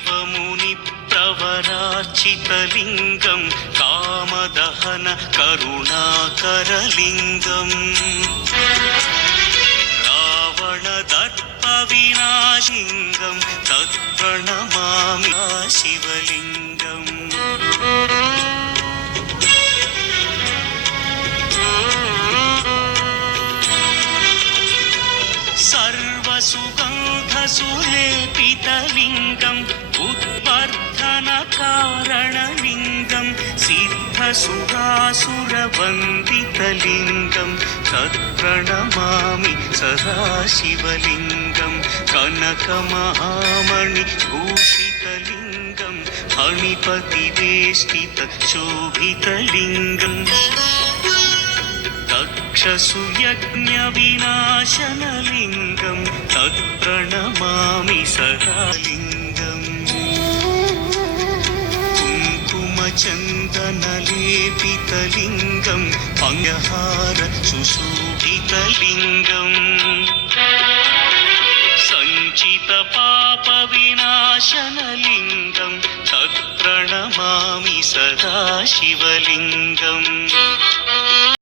मुनिप्रवरार्चितलिङ्गं कामदहन करुणाकरलिङ्गम् रावणदर्पविनाशिलिङ्गं तत्प्रणमामि शिवलिङ्गम् सर्वसुगन्धसुलेपितलिङ्गम् उद्वर्धनकारणलिङ्गं सिद्धसुरासुरवन्दितलिङ्गं तत्प्रणमामि सदाशिवलिङ्गं कनकमहामणिभूषितलिङ्गं फणिपतिवेष्टितशोभितलिङ्गम् दक्षसुयज्ञविनाशनलिङ्गं तत्प्रणमामि सदालिङ्गम् कुङ्कुमचन्दनलेपितलिङ्गं पङ्गहार सुशोभितलिङ्गम् सञ्चितपापविनाशनलिङ्गं तत्प्रणमामि सदाशिवलिङ्गम्